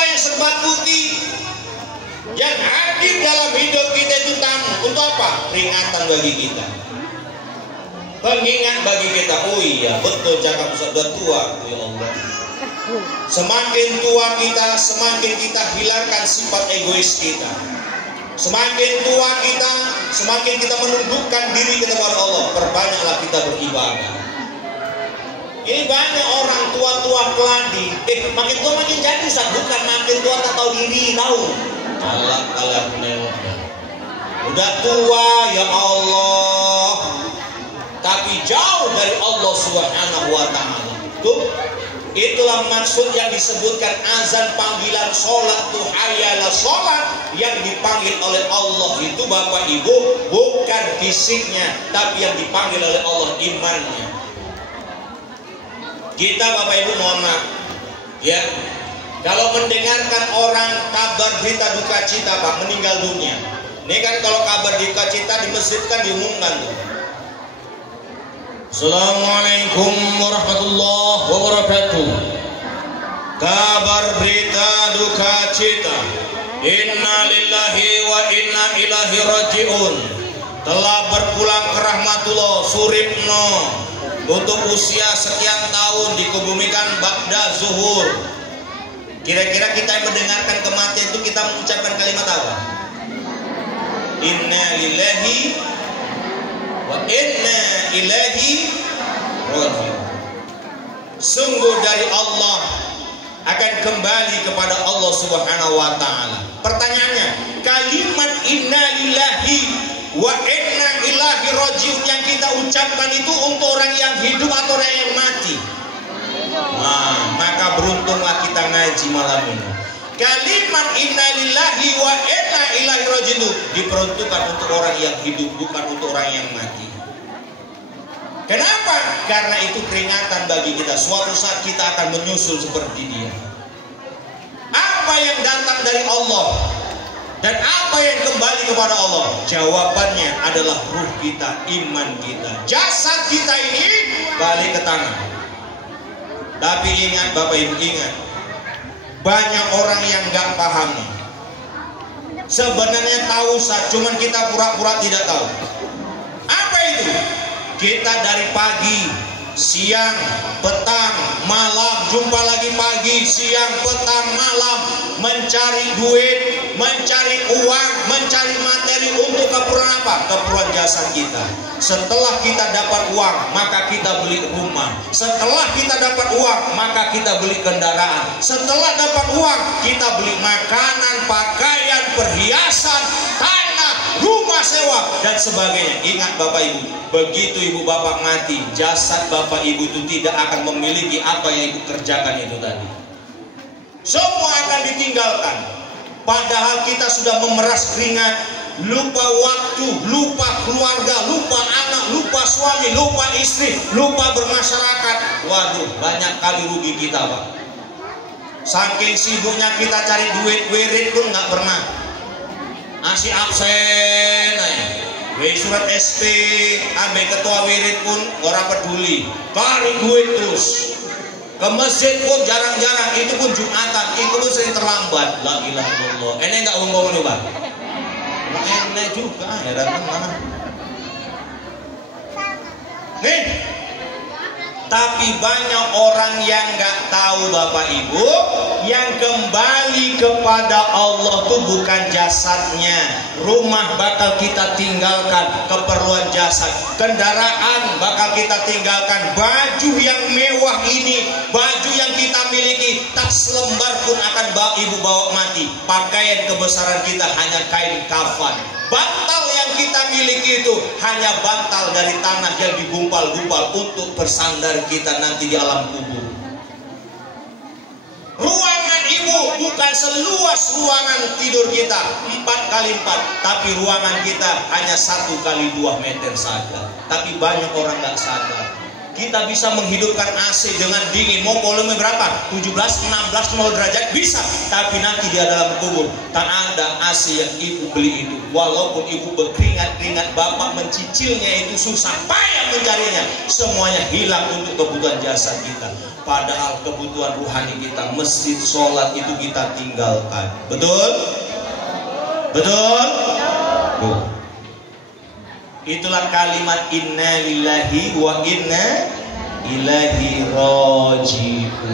tua yang serba putih yang hadir dalam hidup kita itu tamu. Untuk apa? Peringatan bagi kita, pengingat bagi kita. Oh iya, betul cakap sudah tua. Ya Allah, semakin tua kita, semakin kita hilangkan sifat egois kita. Semakin tua kita, semakin kita menundukkan diri kita kepada Allah. Perbanyaklah kita beribadah. Ini banyak orang tua-tua keladi. Makin tua makin jadi, bukan makin tua tak tahu diri, tahu. Allah udah tua ya Allah, tapi jauh dari Allah Subhanahu wa Ta'ala. Itulah maksud yang disebutkan azan panggilan sholat tuh hayalah sholat, yang dipanggil oleh Allah itu Bapak Ibu bukan fisiknya, tapi yang dipanggil oleh Allah imannya. Kita Bapak Ibu mohon maaf ya, kalau mendengarkan orang kabar berita duka cita Pak, meninggal dunia. Ini kan kalau kabar duka cita di masjid kan diumumkan tuh. Assalamualaikum warahmatullahi wabarakatuh. Kabar berita duka cita. Inna lillahi wa inna ilaihi raji'un. Telah berpulang ke rahmatullah Suripno untuk usia sekian tahun dikebumikan ba'da zuhur. Kira-kira kita yang mendengarkan kematian itu kita mengucapkan kalimat apa? Inna lillahi wa inna ilaihi raji'un. Sungguh dari Allah akan kembali kepada Allah Subhanahu wa Ta'ala. Pertanyaannya, kalimat inna lillahi wa inna ilaihi raji'un yang kita ucapkan itu untuk orang yang hidup atau orang yang mati? Nah, maka beruntunglah kita ngaji malam ini. Kalimat inna lillahi wa inna ilaihi raji'un diperuntukkan untuk orang yang hidup, bukan untuk orang yang mati. Kenapa? Karena itu peringatan bagi kita. Suatu saat kita akan menyusul seperti dia. Apa yang datang dari Allah dan apa yang kembali kepada Allah? Jawabannya adalah ruh kita, iman kita. Jasad kita ini balik ke tanah. Tapi ingat Bapak Ibu, ingat, banyak orang yang gak paham. Sebenarnya tahu, cuman kita pura-pura tidak tahu. Apa itu? Kita dari pagi, siang, petang, malam, jumpa lagi pagi, siang, petang, malam, mencari duit, mencari uang, mencari materi untuk keperluan apa? Keperluan jasad kita. Setelah kita dapat uang, maka kita beli rumah. Setelah kita dapat uang, maka kita beli kendaraan. Setelah dapat uang, kita beli makanan, pakaian, perhiasan, tanah, rumah sewa, dan sebagainya. Ingat Bapak Ibu, begitu Ibu Bapak mati, jasad Bapak Ibu itu tidak akan memiliki apa yang Ibu kerjakan itu tadi. Semua akan ditinggalkan. Padahal kita sudah memeras keringat, lupa waktu, lupa keluarga, lupa anak, lupa suami, lupa istri, lupa bermasyarakat. Waduh, banyak kali rugi kita Pak. Saking sibuknya kita cari duit, wirid pun nggak pernah. Asih absen aja. Surat SP, ambil ketua wirid pun orang peduli. Cari duit terus. Ke masjid pun jarang-jarang, itu pun Jumatan, itu pun sering terlambat. La ilaha illallah. Ini enggak ngomong nih, Pak. Enak juga ya datang mana. Nih. Tapi banyak orang yang nggak tahu Bapak Ibu, yang kembali kepada Allah tuh bukan jasadnya. Rumah bakal kita tinggalkan, keperluan jasad. Kendaraan bakal kita tinggalkan. Baju yang mewah ini, baju yang kita miliki, tak selembar pun akan Ibu bawa mati. Pakaian kebesaran kita hanya kain kafan. Bantal yang kita miliki itu hanya bantal dari tanah yang digumpal-gumpal untuk bersandar kita nanti di alam kubur. Ruangan Ibu bukan seluas ruangan tidur kita 4x4, tapi ruangan kita hanya 1x2 meter saja. Tapi banyak orang nggak sadar. kita bisa menghidupkan AC dengan dingin. Mau volume berapa? 17, 16, 0 derajat bisa. Tapi nanti di dalam kubur tak ada AC yang ibu beli itu. Walaupun ibu berkeringat-keringat, bapak mencicilnya itu susah payah mencarinya. Semuanya hilang untuk kebutuhan jasad kita. Padahal kebutuhan rohani kita, masjid, sholat itu kita tinggalkan. Betul? Betul? Tuh. Itulah kalimat inna lillahi wa inna ilaihi raji'un.